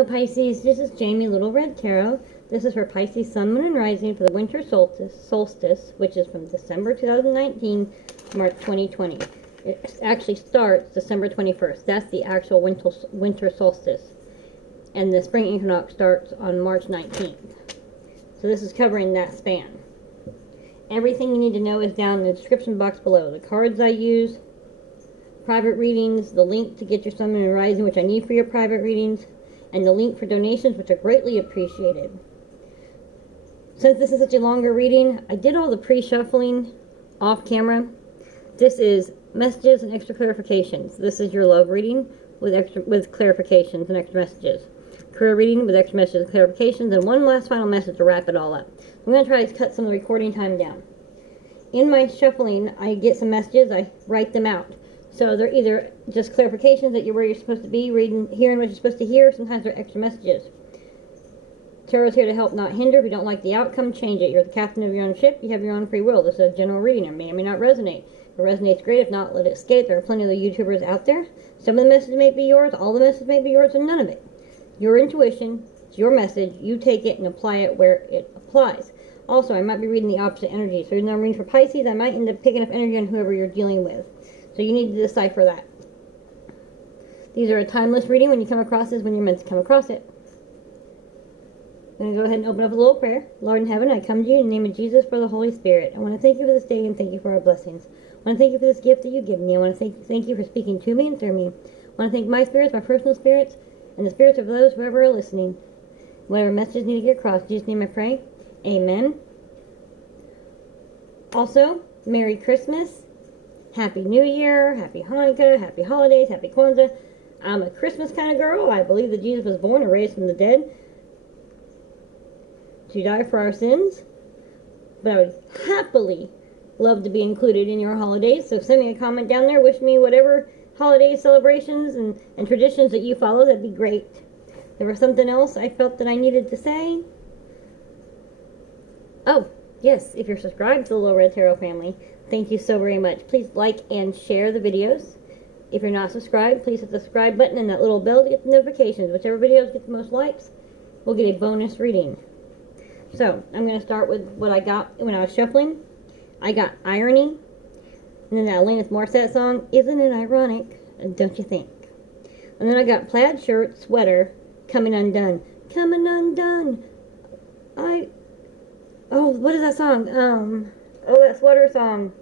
Hello Pisces, this is Jamie, Little Red Tarot. This is for Pisces Sun, Moon, and Rising for the winter solstice, which is from December 2019 to March 2020. It actually starts December 21st. That's the actual winter solstice. And the spring equinox starts on March 19th. So this is covering that span. Everything you need to know is down in the description box below. The cards I use, private readings, the link to get your Sun, Moon, and Rising, which I need for your private readings, and the link for donations, which are greatly appreciated. Since this is such a longer reading, I did all the pre-shuffling off camera. This is messages and extra clarifications. This is your love reading with clarifications and extra messages. Career reading with extra messages and clarifications, and one last final message to wrap it all up. I'm going to try to cut some of the recording time down. In my shuffling, I get some messages, I write them out. So they're either just clarifications that you're where you're supposed to be, hearing what you're supposed to hear. Sometimes they're extra messages. Tarot's here to help, not hinder. If you don't like the outcome, change it. You're the captain of your own ship. You have your own free will. This is a general reading. It may or may not resonate. If it resonates, great. If not, let it skate. There are plenty of the YouTubers out there. Some of the messages may be yours. All the messages may be yours, and none of it. Your intuition, it's your message. You take it and apply it where it applies. Also, I might be reading the opposite energy. So even though I'm reading for Pisces, I might end up picking up energy on whoever you're dealing with. So you need to decipher that. These are a timeless reading. When you come across this, when you're meant to come across it. I'm going to go ahead and open up a little prayer. Lord in heaven, I come to you in the name of Jesus for the Holy Spirit. I want to thank you for this day and thank you for our blessings. I want to thank you for this gift that you give me. I want to thank you for speaking to me and through me. I want to thank my spirits, my personal spirits, and the spirits of those whoever are listening. Whatever messages need to get across. In Jesus' name I pray. Amen. Also, Merry Christmas. Happy New Year, Happy Hanukkah, Happy Holidays, Happy Kwanzaa. I'm a Christmas kind of girl. I believe that Jesus was born and raised from the dead to die for our sins. But I would happily love to be included in your holidays. So send me a comment down there. Wish me whatever holiday celebrations and traditions that you follow. That'd be great. There was something else I felt that I needed to say. Oh, yes. If you're subscribed to the Little Red Tarot family, thank you so very much. Please like and share the videos. If you're not subscribed, please hit the subscribe button and that little bell to get the notifications. Whichever videos get the most likes, we'll get a bonus reading. So, I'm going to start with what I got when I was shuffling. I got irony. And then that Alanis Morissette song, Isn't It Ironic? Don't you think? And then I got plaid shirt, sweater, coming undone. Coming undone. Oh, what is that song? That sweater song.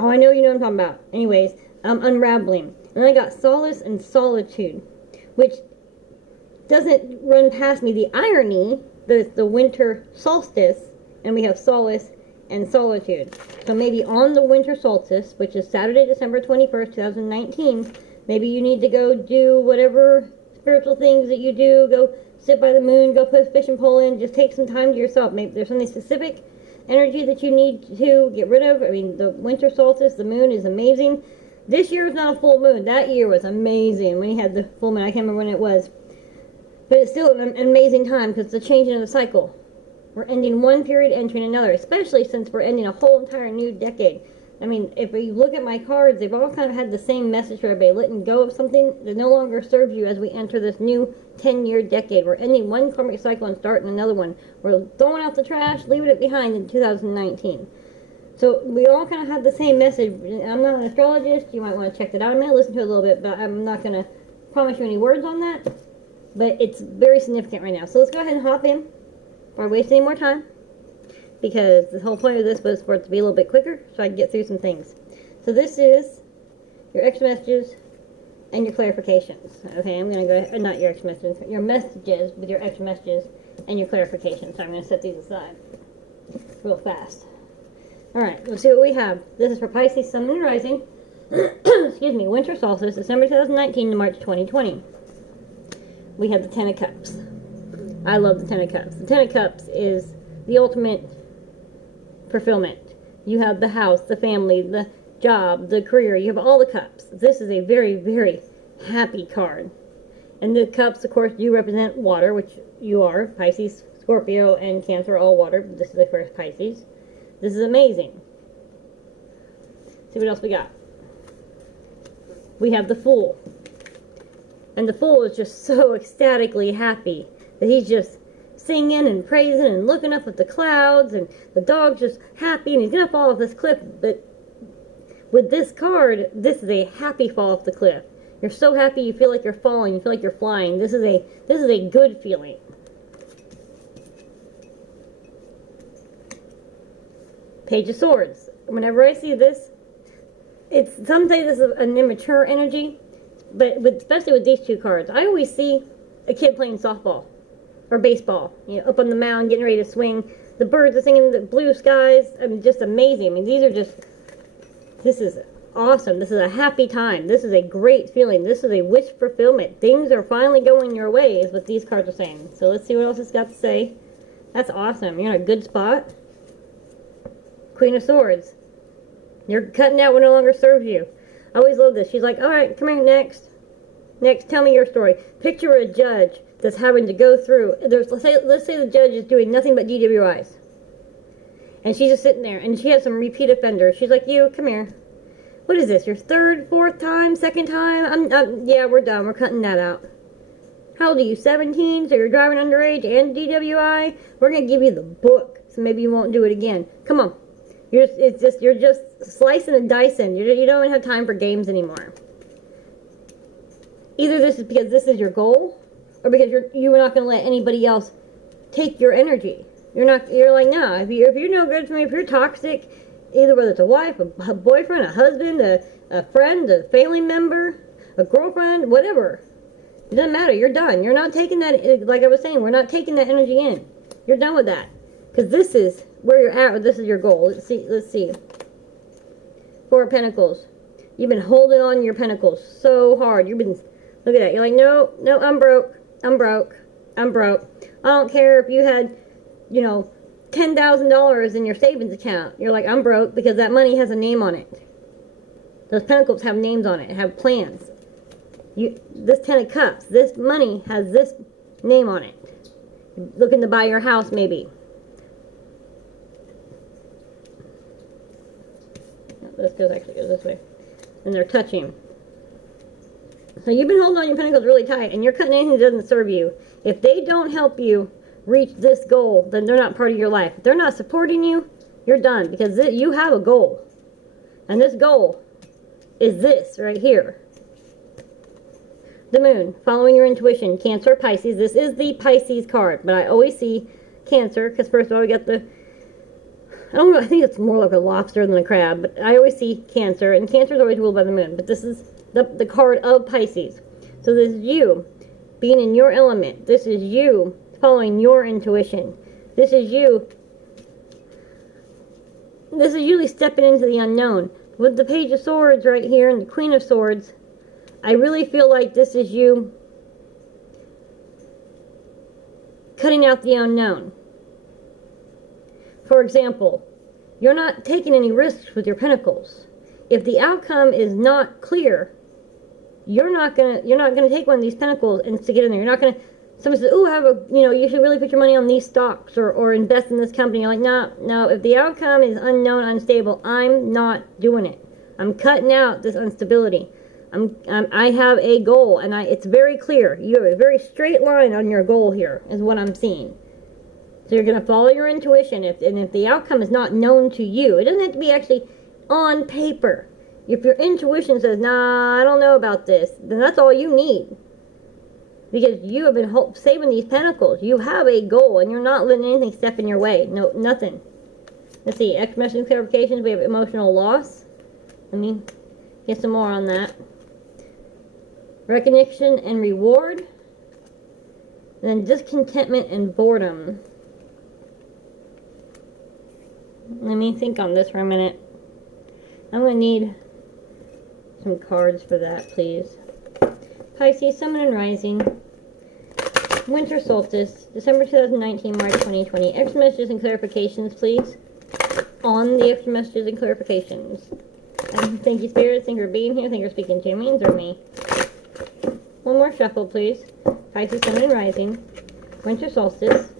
Oh, I know you know what I'm talking about. Anyways, unraveling. And then I got solace and solitude, which doesn't run past me. The irony that it's the winter solstice, and we have solace and solitude. So maybe on the winter solstice, which is Saturday, December 21st, 2019, maybe you need to go do whatever spiritual things that you do. Go sit by the moon, go put a fishing pole in, just take some time to yourself. Maybe there's something specific energy that you need to get rid of. I mean, the winter solstice, the moon is amazing. This year is not a full moon. That year was amazing when you had the full moon. I can't remember when it was. But it's still an amazing time because it's a changing of the cycle. We're ending one period, entering another, especially since we're ending a whole entire new decade. I mean, if you look at my cards, they've all kind of had the same message for everybody. Letting go of something that no longer serves you as we enter this new 10-year decade. We're ending one karmic cycle and starting another one. We're throwing out the trash, leaving it behind in 2019. So we all kind of have the same message. I'm not an astrologist. You might want to check that out. I may listen to it a little bit, but I'm not going to promise you any words on that. But it's very significant right now. So let's go ahead and hop in before I waste any more time. Because the whole point of this was for it to be a little bit quicker, so I can get through some things. So this is your extra messages and your clarifications. Okay, I'm going to go ahead, not your extra messages, your messages with your extra messages and your clarifications. So I'm going to set these aside real fast. Alright, let's see what we have. This is for Pisces, Sun, Moon, Rising. Excuse me, winter solstice, December 2019 to March 2020. We have the Ten of Cups. I love the Ten of Cups. The Ten of Cups is the ultimate fulfillment. You have the house, the family, the job, the career. You have all the cups. This is a very, very happy card. And the cups, of course, do represent water, which you are. Pisces, Scorpio, and Cancer are all water. This is the first Pisces. This is amazing. See what else we got. We have the Fool. And the Fool is just so ecstatically happy that he's just singing and praising and looking up at the clouds, and the dog's just happy, and he's gonna fall off this cliff. But with this card, this is a happy fall off the cliff. You're so happy you feel like you're falling, you feel like you're flying. This is a good feeling. Page of Swords. Whenever I see this, some say this is an immature energy, but especially with these two cards, I always see a kid playing softball or baseball, up on the mound, getting ready to swing. The birds are singing, the blue skies. I mean, just amazing. I mean, this is awesome. This is a happy time. This is a great feeling. This is a wish fulfillment. Things are finally going your way, is what these cards are saying. So let's see what else it's got to say. That's awesome. You're in a good spot. Queen of Swords. You're cutting out what no longer serves you. I always love this. She's like, all right, come here, next. Next, tell me your story. Picture a judge that's having to go through. Let's say the judge is doing nothing but DWIs. And she's just sitting there, and she has some repeat offenders. She's like, you, come here. What is this, your third, fourth time, second time? Yeah, we're done. We're cutting that out. How old are you, 17? So you're driving underage and DWI? We're going to give you the book, so maybe you won't do it again. Come on. You're just slicing and dicing. You don't even have time for games anymore. Either this is because this is your goal, or because you're not going to let anybody else take your energy. You're like, no, if you're no good to me, if you're toxic, either whether it's a wife, a boyfriend, a husband, a friend, a family member, a girlfriend, whatever. It doesn't matter. You're done. You're not taking that, like I was saying, we're not taking that energy in. You're done with that. Because this is where you're at, or this is your goal. Let's see. Four of Pentacles. You've been holding on to your Pentacles so hard. You've been, look at that. You're like, no, I'm broke. I don't care if you had, $10,000 in your savings account. You're like, I'm broke, because that money has a name on it. Those Pentacles have names on it, have plans. This Ten of Cups, this money has this name on it. You're looking to buy your house, maybe. This actually goes this way. And they're touching. So you've been holding on your Pentacles really tight, and you're cutting anything that doesn't serve you. If they don't help you reach this goal, then they're not part of your life. If they're not supporting you, you're done, because you have a goal. And this goal is this right here. The Moon, following your intuition. Cancer, Pisces. This is the Pisces card, but I always see Cancer, because first of all, we got the, I don't know, I think it's more like a lobster than a crab, but I always see Cancer, and Cancer is always ruled by the Moon, but this is the card of Pisces. So this is you being in your element. This is you following your intuition. This is you usually stepping into the unknown. With the Page of Swords right here and the Queen of Swords, I really feel like this is you cutting out the unknown. For example, you're not taking any risks with your Pentacles. If the outcome is not clear, you're not gonna take one of these Pentacles and stick it in there. You're not gonna. Somebody says, "Oh, you should really put your money on these stocks or invest in this company." You're like, no. If the outcome is unknown, unstable, I'm not doing it. I'm cutting out this instability. I have a goal, and it's very clear. You have a very straight line on your goal here, is what I'm seeing. So you're going to follow your intuition, and if the outcome is not known to you, it doesn't have to be actually on paper. If your intuition says, nah, I don't know about this, then that's all you need. Because you have been saving these Pentacles. You have a goal, and you're not letting anything step in your way. No, nothing. Let's see, extra message clarifications. We have emotional loss. Let me get some more on that. Recognition and reward. And then discontentment and boredom. Let me think on this for a minute. I'm going to need some cards for that, please. Pisces, Sun and Rising. Winter Solstice, December 2019, March 2020. Extra messages and clarifications, please. On the extra messages and clarifications. Thank you, Spirit. Thank you for being here. Thank you for speaking to me or me. One more shuffle, please. Pisces, Sun and Rising. Winter Solstice,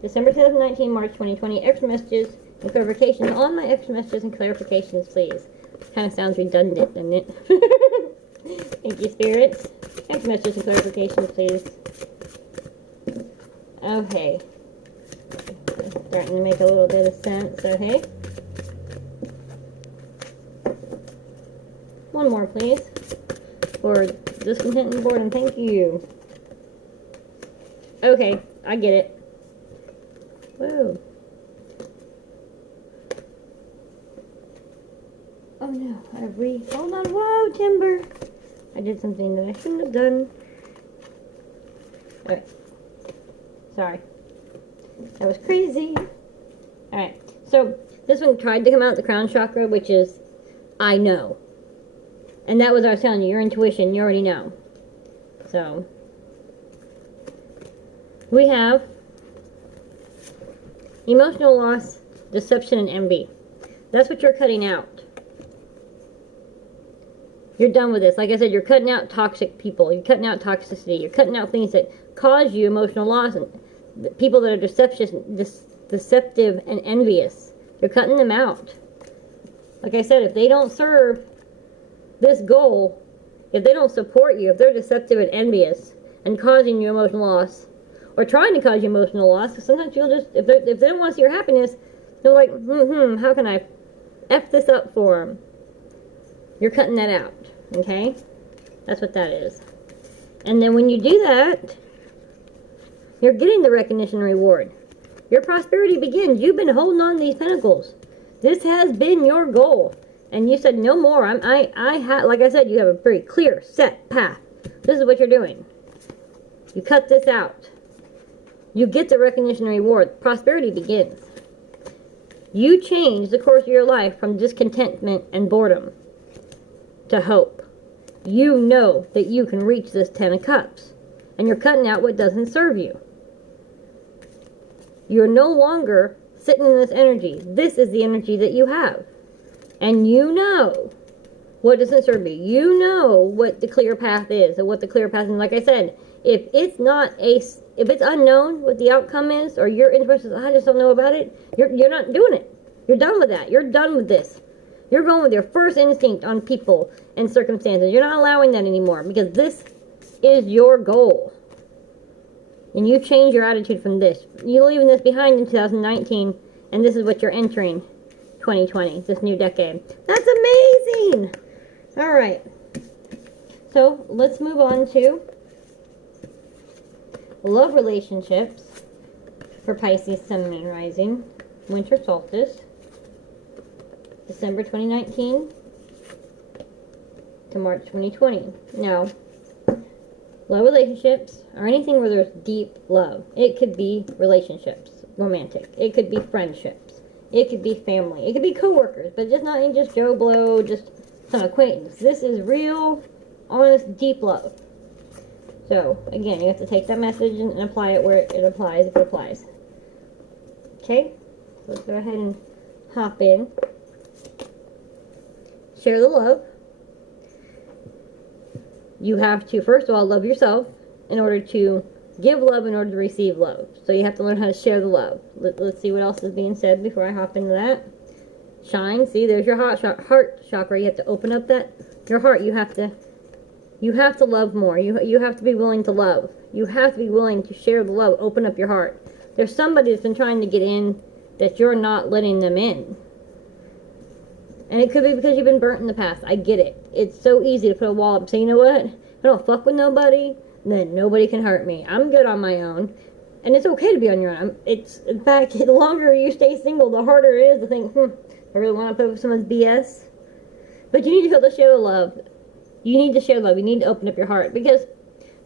December 2019, March 2020. Extra messages and clarifications on my extra messages and clarifications, please. Kind of sounds redundant, doesn't it? Thank you, Spirits. And some just some clarification, please. Okay. Starting to make a little bit of sense, okay? One more, please. For discontent and boredom, thank you. Okay, I get it. Whoa. Oh no, hold on, whoa, timber. I did something that I shouldn't have done. Alright. Sorry. That was crazy. Alright, so this one tried to come out the crown chakra, which is, I know. And that was what I was telling you, your intuition, you already know. So, we have emotional loss, deception, and envy. That's what you're cutting out. You're done with this. Like I said, you're cutting out toxic people. You're cutting out toxicity. You're cutting out things that cause you emotional loss. And people that are deceptive and envious. You're cutting them out. Like I said, if they don't serve this goal, if they don't support you, if they're deceptive and envious and causing you emotional loss, or trying to cause you emotional loss, because sometimes you'll just, if they don't want to see your happiness, they're like, how can I F this up for them? You're cutting that out, okay? That's what that is. And then when you do that, you're getting the recognition and reward. Your prosperity begins. You've been holding on to these pentacles. This has been your goal. And you said, no more. like I said, you have a very clear, set path. This is what you're doing. You cut this out. You get the recognition and reward. Prosperity begins. You change the course of your life from discontentment and boredom to hope. You know that you can reach this 10 of Cups. And you're cutting out what doesn't serve you. You're no longer sitting in this energy. This is the energy that you have. And you know what doesn't serve you. You know what the clear path is, and what the clear path is. And like I said, if it's unknown what the outcome is, or your interest is, I just don't know about it, you're not doing it. You're done with that. You're done with this. You're going with your first instinct on people and circumstances. You're not allowing that anymore, because this is your goal. And you change your attitude from this. You're leaving this behind in 2019, and this is what you're entering 2020, this new decade. That's amazing! Alright. So, let's move on to love relationships for Pisces, Sun, and Rising. Winter Solstice. December 2019 to March 2020. Now, love relationships, or anything where there's deep love. It could be relationships, romantic. It could be friendships. It could be family. It could be coworkers, but just not just Joe Blow, just some acquaintance. This is real, honest, deep love. So, again, you have to take that message and apply it where it applies, if it applies. Okay? So let's go ahead and hop in. Share the love. You have to, first of all, love yourself in order to give love, in order to receive love. So you have to learn how to share the love. Let's see what else is being said before I hop into that. Shine. See, there's your heart chakra. You have to open up your heart. You have to love more. You have to be willing to love. You have to be willing to share the love. Open up your heart. There's somebody that's been trying to get in that you're not letting them in. And it could be because you've been burnt in the past. I get it. It's so easy to put a wall up and say, you know what? I don't fuck with nobody, then nobody can hurt me. I'm good on my own. And it's okay to be on your own. In fact, the longer you stay single, the harder it is to think, I really want to put up with someone's BS. But you need to be able to share the love. You need to share love. You need to open up your heart. Because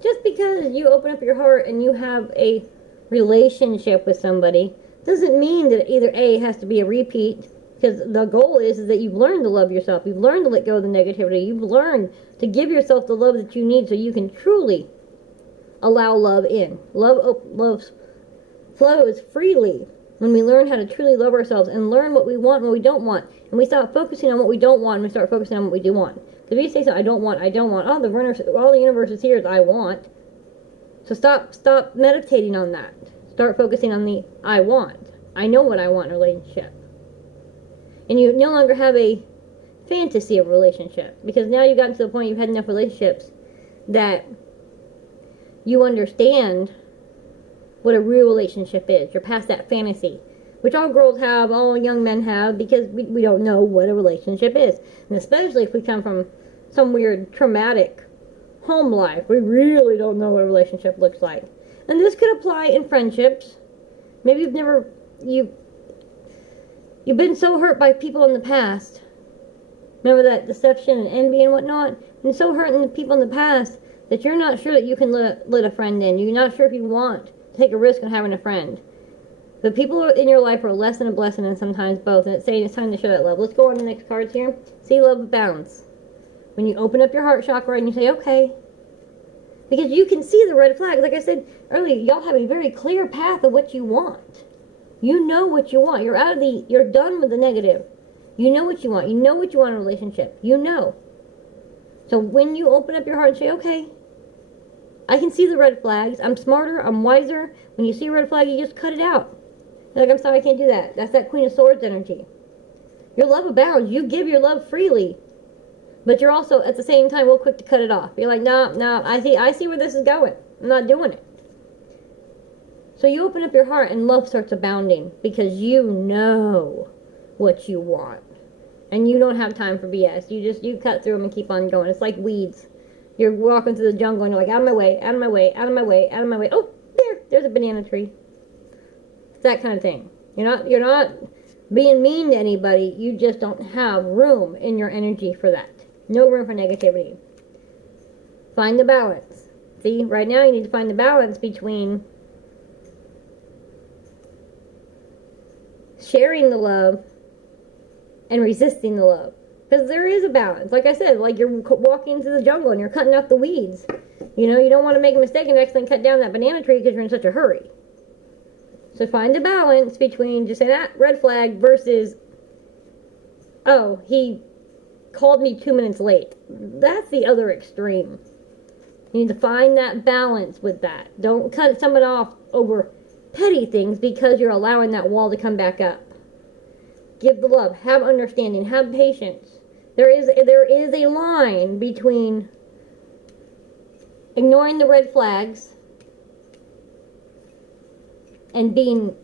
just because you open up your heart and you have a relationship with somebody doesn't mean that either A, has to be a repeat. Because the goal is that you've learned to love yourself. You've learned to let go of the negativity. You've learned to give yourself the love that you need so you can truly allow love in. Love flows freely when we learn how to truly love ourselves and learn what we want and what we don't want. And we stop focusing on what we don't want and we start focusing on what we do want. Because if you say, I don't want, all the universe is here is I want. So stop meditating on that. Start focusing on the I want. I know what I want in a relationship. And you no longer have a fantasy of a relationship. Because now you've gotten to the point you've had enough relationships that you understand what a real relationship is. You're past that fantasy, which all girls have, all young men have, because we don't know what a relationship is. And especially if we come from some weird traumatic home life, we really don't know what a relationship looks like. And this could apply in friendships. Maybe you've been so hurt by people in the past. Remember that deception and envy and whatnot? And so hurt in the people in the past that you're not sure that you can let a friend in. You're not sure if you want to take a risk on having a friend. The people in your life are a lesson, a blessing, and sometimes both. And it's saying it's time to show that love. Let's go on to the next cards here. See, love abounds. When you open up your heart chakra and you say, okay. Because you can see the red flags. Like I said earlier, y'all have a very clear path of what you want. You know what you want. You're done with the negative. You know what you want. You know what you want in a relationship. You know. So when you open up your heart and say, okay, I can see the red flags. I'm smarter. I'm wiser. When you see a red flag, you just cut it out. You're like, I'm sorry, I can't do that. That's that Queen of Swords energy. Your love abounds. You give your love freely. But you're also, at the same time, real quick to cut it off. You're like, no, I see where this is going. I'm not doing it. So you open up your heart and love starts abounding because you know what you want. And you don't have time for BS. You cut through them and keep on going. It's like weeds. You're walking through the jungle and you're like, out of my way, out of my way, out of my way, out of my way. Oh, there's a banana tree. It's that kind of thing. You're not being mean to anybody. You just don't have room in your energy for that. No room for negativity. Find the balance. See, right now you need to find the balance between sharing the love and resisting the love. Because there is a balance. Like I said, like you're walking through the jungle and you're cutting out the weeds. You don't want to make a mistake and accidentally cut down that banana tree because you're in such a hurry. So find a balance between just saying that red flag versus, oh, he called me 2 minutes late. That's the other extreme. You need to find that balance with that. Don't cut someone off over petty things because you're allowing that wall to come back up. Give the love. Have understanding. Have patience. There is a line between ignoring the red flags and being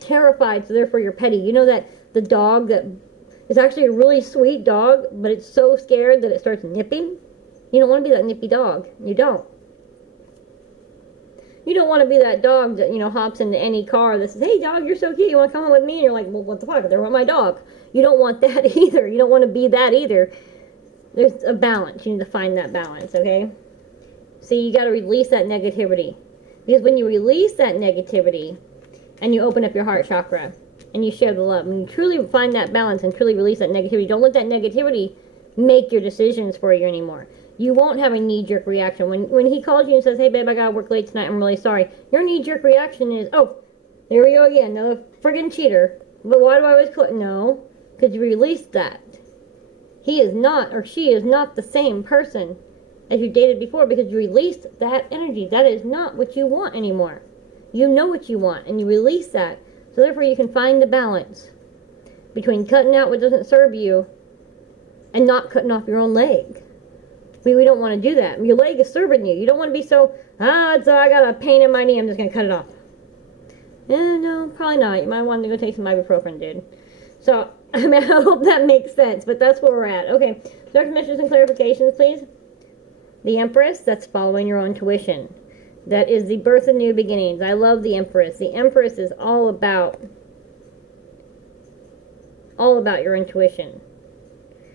terrified, so therefore you're petty. You know that the dog that is actually a really sweet dog, but it's so scared that it starts nipping? You don't want to be that nippy dog. You don't. You don't want to be that dog that, hops into any car that says, hey, dog, you're so cute. You want to come home with me? And you're like, well, what the fuck? They're with my dog. You don't want that either. You don't want to be that either. There's a balance. You need to find that balance, okay? See, you got to release that negativity. Because when you release that negativity and you open up your heart chakra and you share the love, and you truly find that balance and truly release that negativity, don't let that negativity make your decisions for you anymore. You won't have a knee-jerk reaction. When he calls you and says, hey, babe, I got to work late tonight, I'm really sorry. Your knee-jerk reaction is, oh, there we go again, another friggin' cheater. But why do I always call it? No, because you released that. He is not, or she is not the same person as you dated before because you released that energy. That is not what you want anymore. You know what you want, and you release that. So therefore you can find the balance between cutting out what doesn't serve you and not cutting off your own leg. We don't want to do that. Your leg is serving you. You don't want to be so, I got a pain in my knee, I'm just going to cut it off. No, probably not. You might want to go take some ibuprofen, dude. So, I hope that makes sense, but that's where we're at. Okay, dark messages and clarifications, please. The Empress, that's following your own intuition. That is the birth of new beginnings. I love the Empress. The Empress is all about your intuition.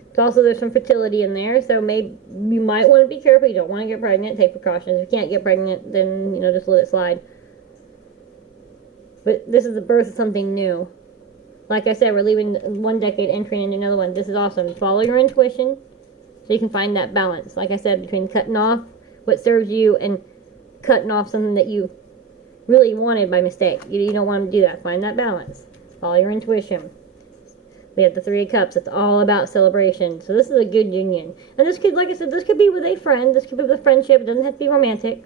It's also, there's some fertility in there, so maybe you might want to be careful. You don't want to get pregnant. Take precautions. If you can't get pregnant, then, just let it slide. But this is the birth of something new. Like I said, we're leaving one decade, entering into another one. This is awesome. Follow your intuition so you can find that balance. Like I said, between cutting off what serves you and cutting off something that you really wanted by mistake. You don't want to do that. Find that balance. Follow your intuition. We have the Three of Cups. It's all about celebration. So this is a good union. And this could, like I said, this could be with a friend. This could be with a friendship. It doesn't have to be romantic.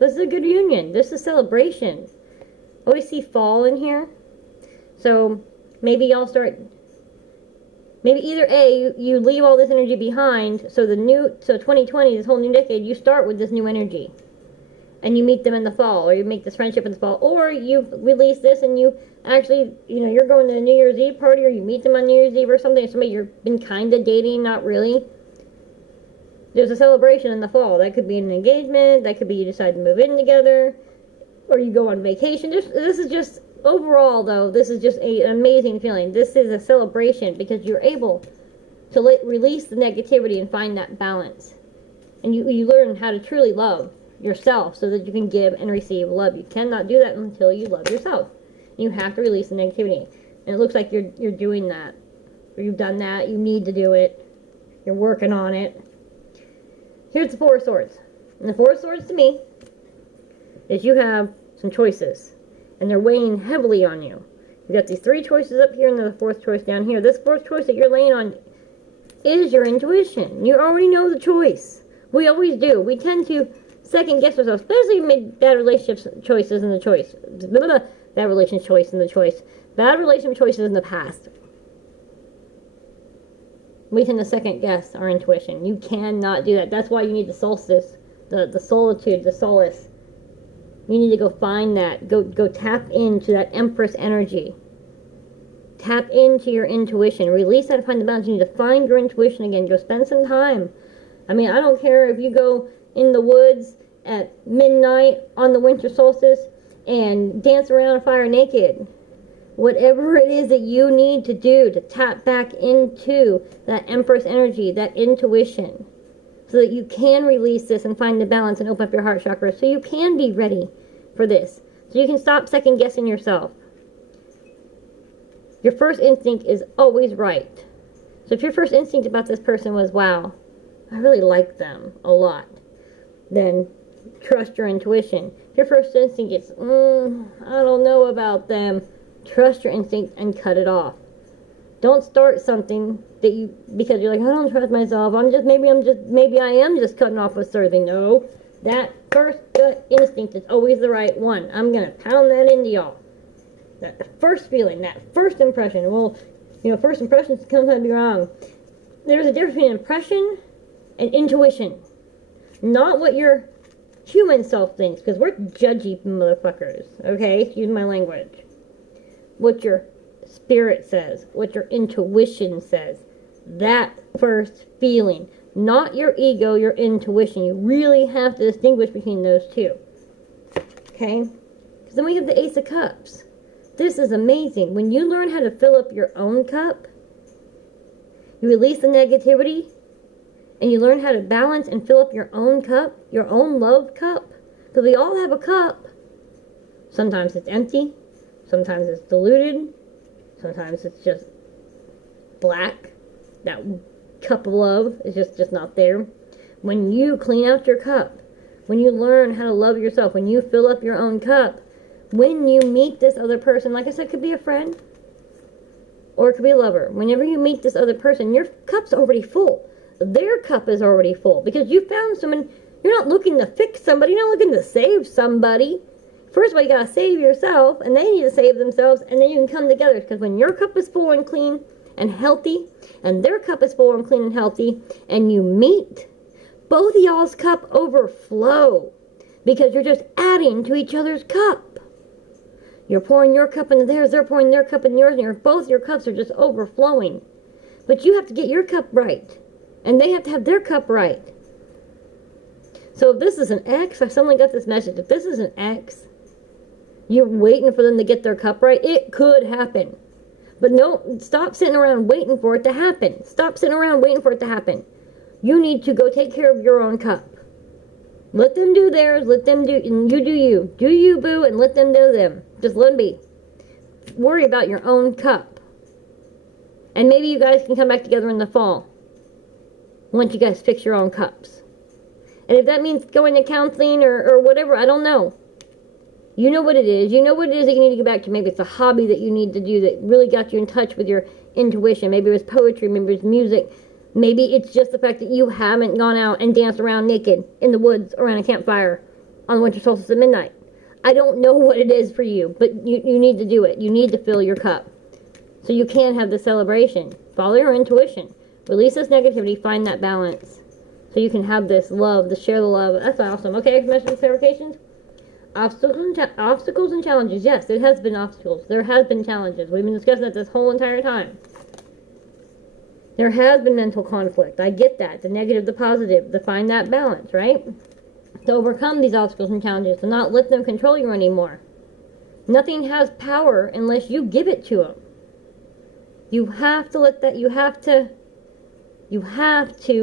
This is a good union. This is celebration. I always see fall in here. So maybe y'all start, maybe either A, you leave all this energy behind. So 2020, this whole new decade, you start with this new energy. and you meet them in the fall, or you make this friendship in the fall, or you release this and you actually, you know, you're going to a New Year's Eve party, or you meet them on New Year's Eve or something, somebody you've been kind of dating, not really. There's a celebration in the fall. That could be an engagement, that could be you decide to move in together, or you go on vacation. This is just, overall though, this is just an amazing feeling. This is a celebration because you're able to release the negativity and find that balance. And you learn how to truly love yourself so that you can give and receive love. You cannot do that until you love yourself. You have to release the negativity. And it looks like you're doing that. Or you've done that. You need to do it. You're working on it. Here's the Four of Swords. And the Four of Swords to me is you have some choices. And they're weighing heavily on you. You got these three choices up here and then the fourth choice down here. This fourth choice that you're laying on is your intuition. You already know the choice. We always do. We tend to second guess ourselves, especially if we made bad relationship choices in the choice. Bad relationship choice in the choice. Bad relationship choices in the past. We tend to second guess our intuition. You cannot do that. That's why you need the solstice, the solitude, the solace. You need to go find that. Go tap into that Empress energy. Tap into your intuition. Release that and find the balance. You need to find your intuition again. Go spend some time. I mean, I don't care if you go in the woods at midnight on the winter solstice and dance around a fire naked. Whatever it is that you need to do to tap back into that Empress energy, that intuition, so that you can release this and find the balance and open up your heart chakra, so you can be ready for this. So you can stop second guessing yourself. Your first instinct is always right. So if your first instinct about this person was, wow, I really like them a lot, then trust your intuition. If your first instinct is, I don't know about them, trust your instinct and cut it off. Don't start something that because you're like, I don't trust myself. Maybe I am just cutting off with serving. No, that first gut instinct is always the right one. I'm going to pound that into y'all. That first feeling, that first impression. Well, first impressions can sometimes be wrong. There's a difference between impression and intuition. Not what your human self thinks, because we're judgy motherfuckers, okay? Excuse my language. What your spirit says, what your intuition says. That first feeling. Not your ego, your intuition. You really have to distinguish between those two. Okay? Because then we have the Ace of Cups. This is amazing. When you learn how to fill up your own cup, you release the negativity, and you learn how to balance and fill up your own cup, your own love cup. Because we all have a cup. Sometimes it's empty. Sometimes it's diluted. Sometimes it's just black. That cup of love is just not there. When you clean out your cup, when you learn how to love yourself, when you fill up your own cup, when you meet this other person, like I said, it could be a friend or it could be a lover. Whenever you meet this other person, your cup's already full. Their cup is already full because you found someone. You're not looking to fix somebody. You're not looking to save somebody. First of all, you gotta save yourself, and they need to save themselves, and then you can come together. Because when your cup is full and clean and healthy, and their cup is full and clean and healthy, and you meet, both of y'all's cup overflow. Because you're just adding to each other's cup. You're pouring your cup into theirs, they're pouring their cup into yours, and both your cups are just overflowing. But you have to get your cup right. And they have to have their cup right. So if this is an ex, I suddenly got this message. If this is an ex, you're waiting for them to get their cup right, it could happen. But no, stop sitting around waiting for it to happen. Stop sitting around waiting for it to happen. You need to go take care of your own cup. Let them do theirs, let them do, and you do you. Do you, boo, and let them do them. Just let them be. Worry about your own cup. And maybe you guys can come back together in the fall. Once you guys fix your own cups. And if that means going to counseling or whatever, I don't know. You know what it is. You know what it is that you need to get back to. Maybe it's a hobby that you need to do that really got you in touch with your intuition. Maybe it was poetry. Maybe it was music. Maybe it's just the fact that you haven't gone out and danced around naked in the woods around a campfire on the winter solstice at midnight. I don't know what it is for you, but you need to do it. You need to fill your cup. So you can have the celebration. Follow your intuition. Release this negativity. Find that balance. So you can have this love, to share the love. That's awesome. Okay, message clarifications? Obstacles and challenges. Yes, it has been obstacles. There has been challenges. We've been discussing that this whole entire time. There has been mental conflict. I get that. The negative, the positive. To find that balance, right? To overcome these obstacles and challenges. To not let them control you anymore. Nothing has power unless you give it to them. You have to let that, you have to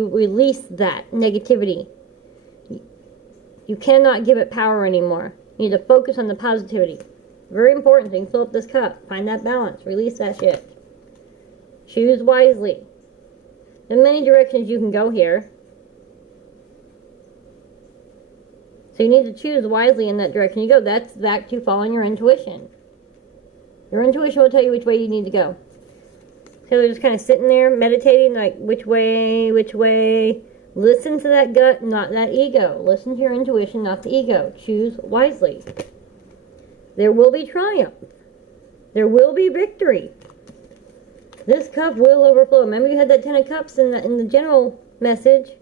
release that negativity. You cannot give it power anymore. You need to focus on the positivity. Very important thing. Fill up this cup. Find that balance. Release that shit. Choose wisely. There are many directions you can go here. So you need to choose wisely in that direction you go. That's back to following your intuition. Your intuition will tell you which way you need to go. So they're just kind of sitting there meditating, like which way, which way. Listen to that gut, not that ego. Listen to your intuition, not the ego. Choose wisely. There will be triumph. There will be victory. This cup will overflow. Remember you had that 10 of cups in the general message.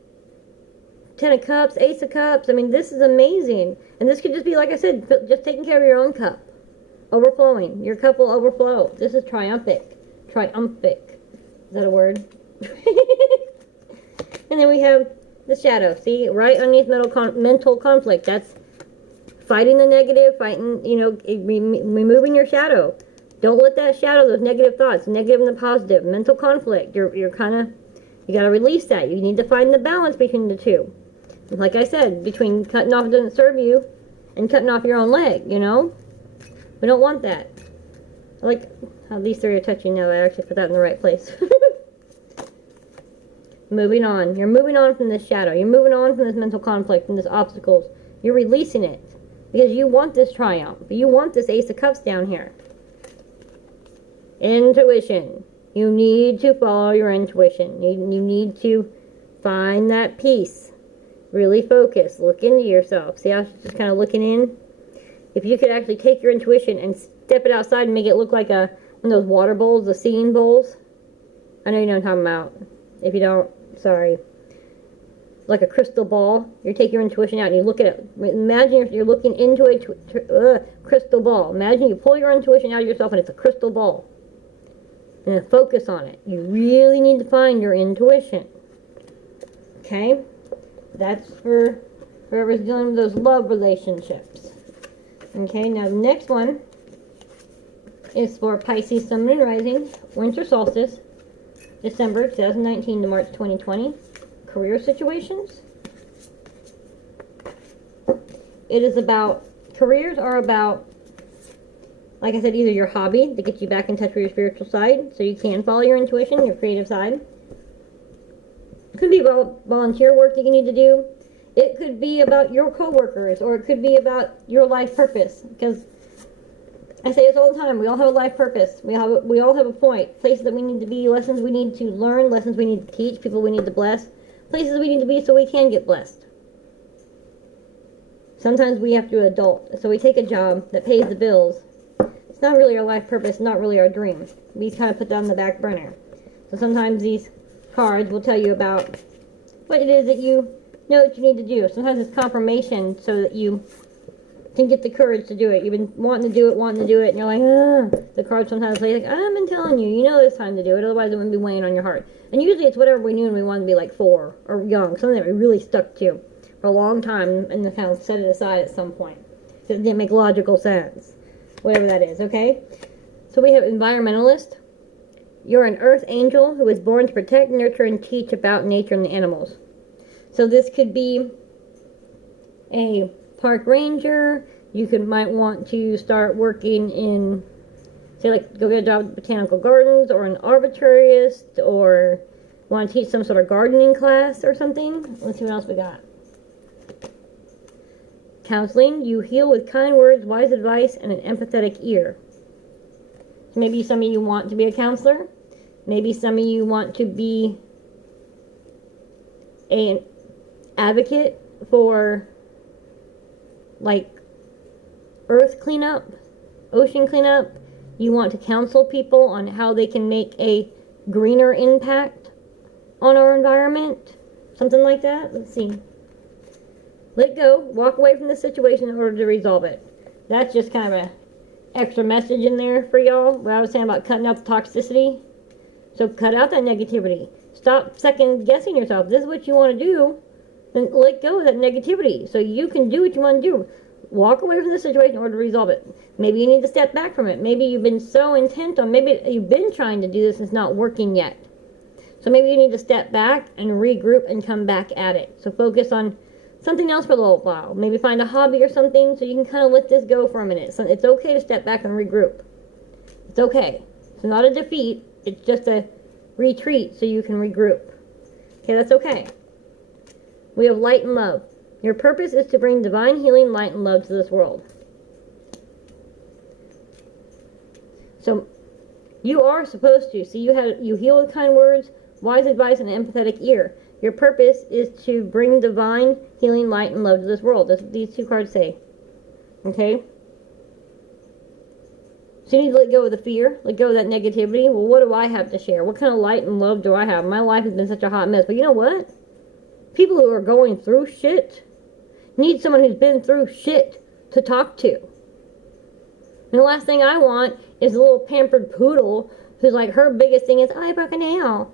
10 of cups, ace of cups. I mean, this is amazing. And this could just be, like I said, just taking care of your own cup. Overflowing. Your cup will overflow. This is triumphant. Triumphant. Is that a word? And then we have the shadow. See, right underneath mental conflict. That's fighting the negative, fighting, removing your shadow. Don't let that shadow, those negative thoughts, negative and the positive, mental conflict. You got to release that. You need to find the balance between the two. Like I said, between cutting off what doesn't serve you and cutting off your own leg, We don't want that. I like how these three are touching now. I actually put that in the right place. Moving on. You're moving on from this shadow. You're moving on from this mental conflict, from this obstacles. You're releasing it. Because you want this triumph. You want this ace of cups down here. Intuition. You need to follow your intuition. You need to find that peace. Really focus. Look into yourself. See how she's just kind of looking in? If you could actually take your intuition and step it outside and make it look like one of those water bowls, the seeing bowls. I know you know what I'm talking about. If you don't, sorry. Like a crystal ball. You take your intuition out and you look at it. Imagine if you're looking into a crystal ball. Imagine you pull your intuition out of yourself and it's a crystal ball. And then focus on it. You really need to find your intuition. Okay? That's for whoever's dealing with those love relationships. Okay, now the next one is for Pisces, Sun, and Rising, Winter Solstice, December 2019 to March 2020. Career situations. It is about, careers are about, like I said, either your hobby to get you back in touch with your spiritual side so you can follow your intuition, your creative side. It could be about volunteer work that you need to do. It could be about your coworkers, or it could be about your life purpose. Because I say this all the time, we all have a life purpose. We all have a point. Places that we need to be, lessons we need to learn, lessons we need to teach, people we need to bless. Places we need to be so we can get blessed. Sometimes we have to adult. So we take a job that pays the bills. It's not really our life purpose, not really our dream. We kind of put that on the back burner. So sometimes these cards will tell you about what it is that you know that you need to do. Sometimes it's confirmation so that you can get the courage to do it. You've been wanting to do it, and you're like, ah. The cards sometimes say, like, I've been telling you, it's time to do it, otherwise it wouldn't be weighing on your heart. And usually it's whatever we knew when we wanted to be like 4 or young, something that we really stuck to for a long time, and then kind of set it aside at some point. It didn't make logical sense. Whatever that is, okay? So we have environmentalist. You're an earth angel who was born to protect, nurture, and teach about nature and the animals. So this could be a park ranger. You might want to start working in, say, like, go get a job at botanical gardens, or an arbitrarist, or want to teach some sort of gardening class or something. Let's see what else we got. Counseling. You heal with kind words, wise advice, and an empathetic ear. So maybe some of you want to be a counselor. Maybe some of you want to be an advocate for, like, earth cleanup, ocean cleanup. You want to counsel people on how they can make a greener impact on our environment. Something like that. Let's see. Let go. Walk away from the situation in order to resolve it. That's just kind of a extra message in there for y'all. What I was saying about cutting out the toxicity. So cut out that negativity. Stop second guessing yourself. If this is what you want to do, then let go of that negativity so you can do what you want to do. Walk away from the situation in order to resolve it. Maybe you need to step back from it. Maybe you've been so intent on, maybe you've been trying to do this and it's not working yet. So maybe you need to step back and regroup and come back at it. So focus on something else for a little while. Maybe find a hobby or something so you can kind of let this go for a minute. So it's okay to step back and regroup. It's okay. It's not a defeat. It's just a retreat so you can regroup. Okay, that's okay. We have light and love. Your purpose is to bring divine healing, light, and love to this world. So you are supposed to. See, you heal with kind words, wise advice, and an empathetic ear. Your purpose is to bring divine healing, light, and love to this world. That's what these two cards say. Okay? So you need to let go of the fear, let go of that negativity. Well, what do I have to share? What kind of light and love do I have? My life has been such a hot mess. But you know what? People who are going through shit need someone who's been through shit to talk to. And the last thing I want is a little pampered poodle who's like, her biggest thing is, I broke a nail.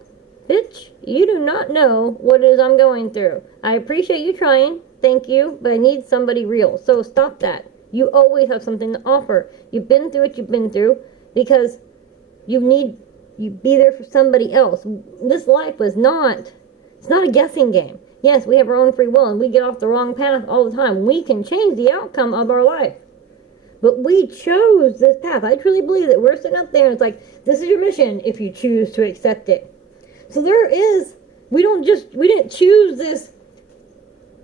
Bitch, you do not know what it is I'm going through. I appreciate you trying, thank you, but I need somebody real. So stop that. You always have something to offer. You've been through what you've been through because you be there for somebody else. This life was not, it's not a guessing game. Yes, we have our own free will and we get off the wrong path all the time. We can change the outcome of our life. But we chose this path. I truly believe that we're sitting up there and it's like, this is your mission if you choose to accept it. So we didn't choose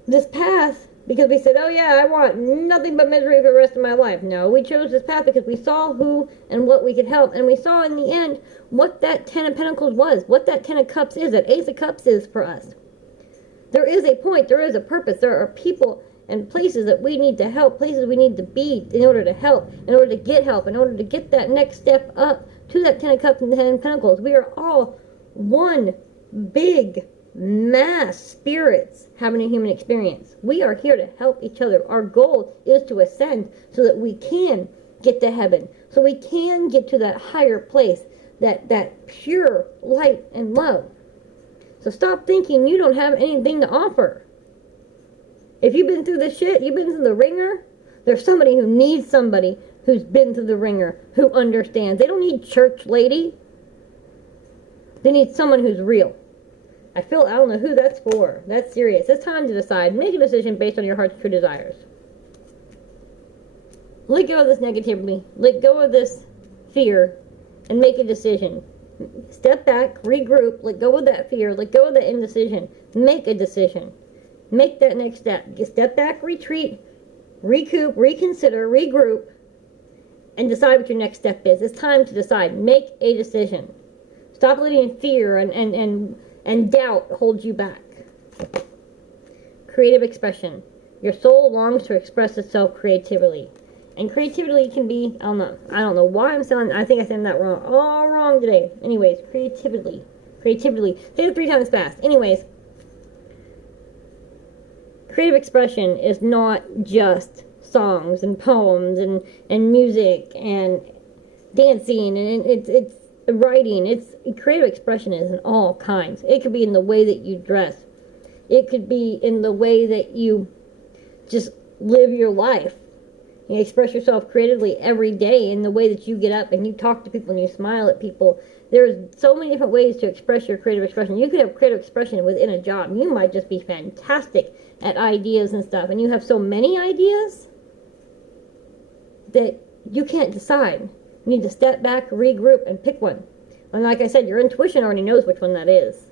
this path because we said, oh yeah, I want nothing but misery for the rest of my life. No, we chose this path because we saw who and what we could help. And we saw in the end what that 10 of Pentacles was, what that 10 of Cups is, that Ace of Cups is for us. There is a point, there is a purpose, there are people and places that we need to help, places we need to be in order to help, in order to get help, in order to get that next step up to that 10 of Cups and 10 of Pentacles. We are all one big mass spirits having a human experience. We are here to help each other. Our goal is to ascend so that we can get to heaven, so we can get to that higher place, that pure light and love. So stop thinking you don't have anything to offer. If you've been through the shit, you've been through the ringer, there's somebody who needs somebody who's been through the ringer, who understands. They don't need church lady. They need someone who's real. I don't know who that's for. That's serious. It's time to decide. Make a decision based on your heart's true desires. Let go of this negativity. Let go of this fear and make a decision. Step back, regroup, let go of that fear, let go of that indecision. Make a decision. Make that next step. Step back, retreat, recoup, reconsider, regroup, and decide what your next step is. It's time to decide. Make a decision. Stop letting fear and doubt hold you back. Creative expression. Your soul longs to express itself creatively. And creativity can be, I don't know why I'm saying, I think I said that wrong, all wrong today. Anyways, creativity. Say it 3 times fast. Anyways, creative expression is not just songs and poems and music and dancing and it's writing. It's creative expression is in all kinds. It could be in the way that you dress. It could be in the way that you just live your life. You express yourself creatively every day in the way that you get up and you talk to people and you smile at people. There's so many different ways to express your creative expression. You could have creative expression within a job. You might just be fantastic at ideas and stuff. And you have so many ideas that you can't decide. You need to step back, regroup, and pick one. And like I said, your intuition already knows which one that is.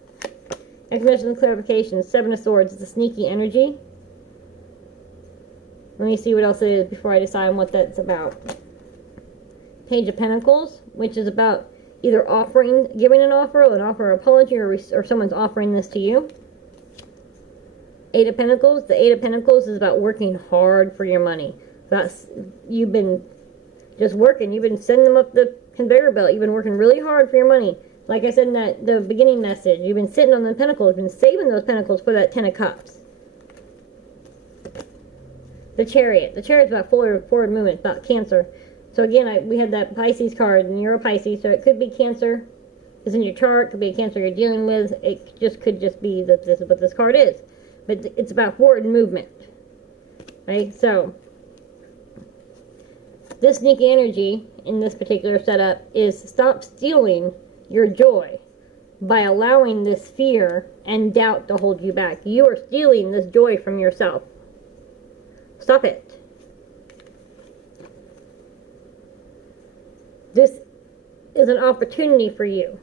Explanation and clarification. 7 of Swords is a sneaky energy. Let me see what else it is before I decide on what that's about. Page of Pentacles, which is about either giving an offer, an offer of apology, or someone's offering this to you. 8 of Pentacles. The 8 of Pentacles is about working hard for your money. You've been just working. You've been sending them up the conveyor belt. You've been working really hard for your money. Like I said in the beginning message, you've been sitting on the Pentacles, been saving those Pentacles for that 10 of Cups. the Chariot. The Chariot's about forward movement. It's about Cancer. So again, we had that Pisces card, and you're a Pisces, so it could be Cancer. It's in your chart. It could be a Cancer you're dealing with. It could just be that this is what this card is. But it's about forward movement. Right? So, this sneaky energy in this particular setup is stop stealing your joy by allowing this fear and doubt to hold you back. You are stealing this joy from yourself. Stop it. This is an opportunity for you.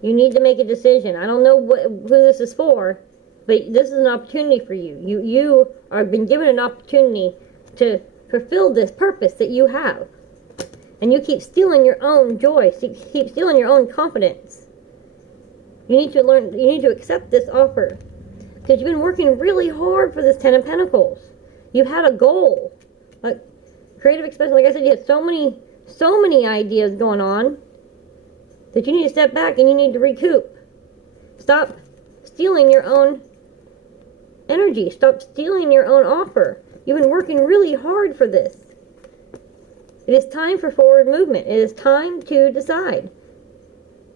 You need to make a decision. I don't know who this is for, but this is an opportunity for you. You are been given an opportunity to fulfill this purpose that you have. And you keep stealing your own joy. Keep stealing your own confidence. You need to learn, you need to accept this offer. Because you've been working really hard for this Ten of Pentacles. You've had a goal. Like creative expression, like I said, you had so many ideas going on that you need to step back and you need to recoup. Stop stealing your own energy. Stop stealing your own offer. You've been working really hard for this. It is time for forward movement. It is time to decide.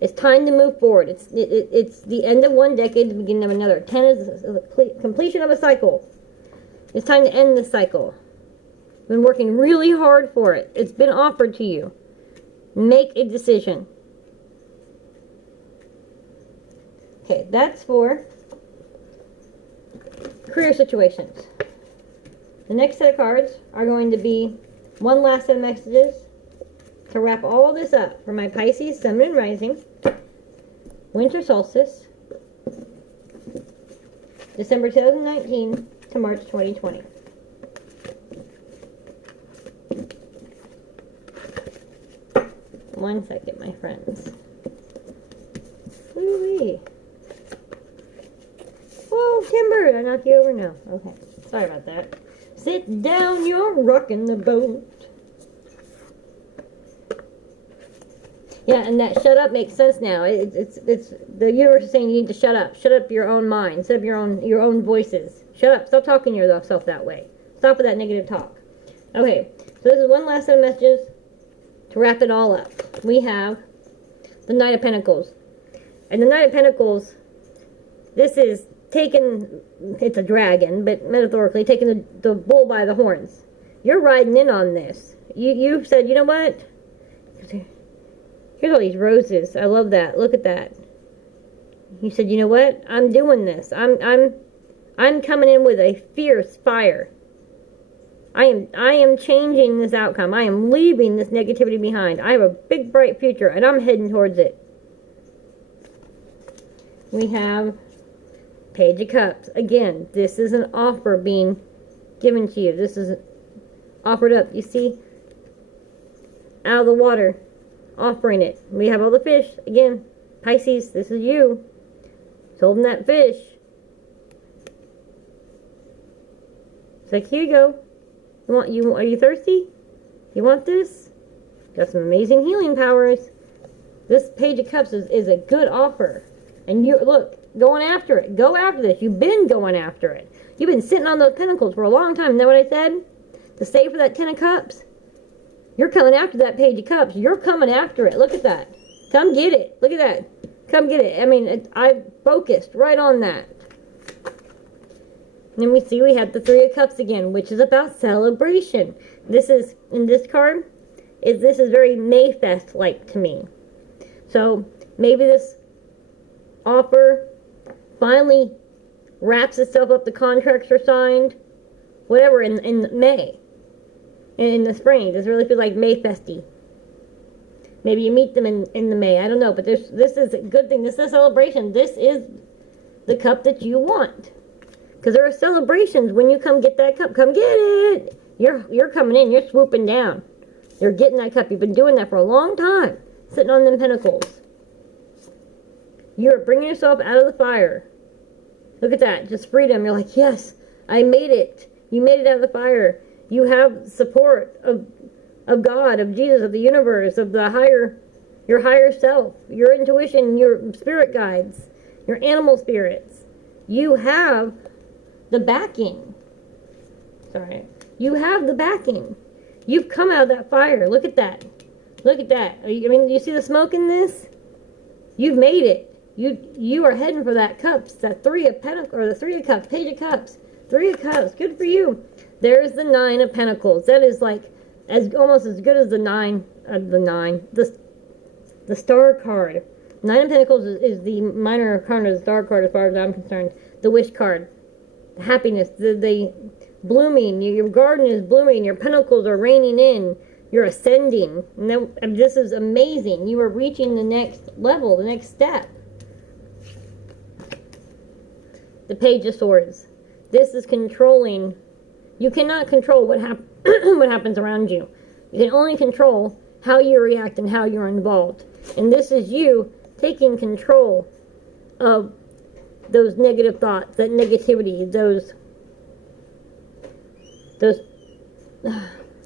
It's time to move forward. It's the end of one decade, the beginning of another. 10 is the completion of a cycle. It's time to end this cycle. Been working really hard for it. It's been offered to you. Make a decision. Okay, that's for career situations. The next set of cards are going to be one last set of messages to wrap all this up for my Pisces, Sun, and Rising, Winter Solstice, December 2019 to March 2020. One second, my friends. Woo-wee. Whoa, Timber! Did I knock you over? No. Okay. Sorry about that. Sit down, you're rocking the boat. Yeah, and that shut up makes sense now. It's the universe is saying you need to shut up. Shut up your own mind. Shut up your own voices. Shut up. Stop talking to yourself that way. Stop with that negative talk. Okay, so this is one last set of messages to wrap it all up. We have the Knight of Pentacles. And the Knight of Pentacles, this is taking, it's a dragon, but metaphorically, taking the bull by the horns. You're riding in on this. You said, you know what? Here's all these roses. I love that. Look at that. You said, you know what? I'm doing this. I'm coming in with a fierce fire. I am changing this outcome. I am leaving this negativity behind. I have a big bright future and I'm heading towards it. We have Page of Cups. Again, this is an offer being given to you. This is offered up. You see? Out of the water. Offering it. We have all the fish. Again, Pisces, this is you. It's holding that fish. It's like, here you go. Are you thirsty? You want this? Got some amazing healing powers. This Page of Cups is a good offer. And you, look, going after it. Go after this. You've been going after it. You've been sitting on those pentacles for a long time. Isn't that what I said? To save for that 10 of Cups? You're coming after that Page of Cups. You're coming after it. Look at that. Come get it. Look at that. Come get it. I mean, I focused right on that. And then we see we have the Three of Cups again, which is about celebration. This is, in this card, this is very Mayfest-like to me. So, maybe this offer finally wraps itself up. The contracts are signed. Whatever, in May. In the spring. This really feels like Mayfesty. Maybe you meet them in the May. I don't know. But this is a good thing. This is a celebration. This is the cup that you want. Because there are celebrations when you come get that cup. Come get it. You're coming in. You're swooping down. You're getting that cup. You've been doing that for a long time. Sitting on them pentacles. You're bringing yourself out of the fire. Look at that. Just freedom. You're like, yes, I made it. You made it out of the fire. You have support of God, of Jesus, of the universe, of your higher self, your intuition, your spirit guides, your animal spirits. You have the backing. Sorry, You have the backing. You've come out of that fire. Look at that. Look at that. I mean, you see the smoke in this? You've made it. You are heading for that cups, that 3 of Pentacles, or the 3 of Cups, Page of Cups, 3 of Cups. Good for you. There's the 9 of Pentacles. That is like almost as good as the 9 of the Star card. 9 of Pentacles is the minor card of the Star card as far as I'm concerned. The Wish card. The happiness. The blooming. Your garden is blooming. Your pentacles are raining in. You're ascending. And this is amazing. You are reaching the next level, the next step. The Page of Swords. This is controlling. You cannot control what happens around you. You can only control how you react and how you're involved. And this is you taking control of those negative thoughts, that negativity, those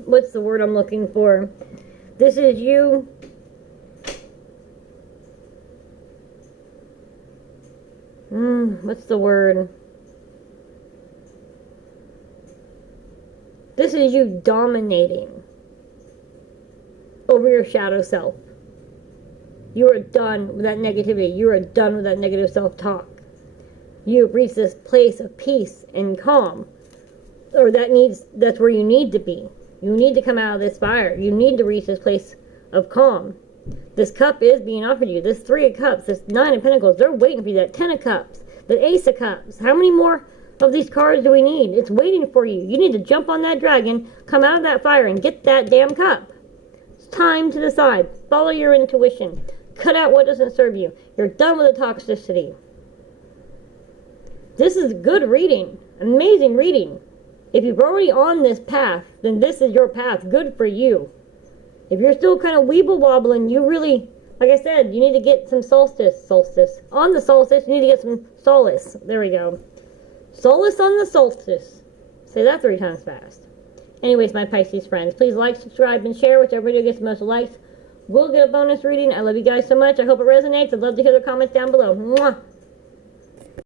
what's the word I'm looking for? This is you what's the word? This is you dominating over your shadow self. You are done with that negativity. You are done with that negative self-talk. You have reached this place of peace and calm. Or that's where you need to be. You need to come out of this fire. You need to reach this place of calm. This cup is being offered you. This 3 of Cups, this 9 of Pentacles, they're waiting for you. That 10 of Cups, the Ace of Cups. How many more of these cards do we need? It's waiting for you. You need to jump on that dragon, come out of that fire, and get that damn cup. It's time to decide. Follow your intuition. Cut out what doesn't serve you. You're done with the toxicity. This is good reading. Amazing reading. If you're already on this path, then this is your path. Good for you. If you're still kind of weeble-wobbling, you really, like I said, you need to get some solstice. On the solstice, you need to get some solace. There we go. Solace on the solstice. Say that 3 times fast. Anyways, my Pisces friends, please like, subscribe, and share. Whichever video gets the most likes will get a bonus reading. I love you guys so much. I hope it resonates. I'd love to hear the comments down below. Mwah!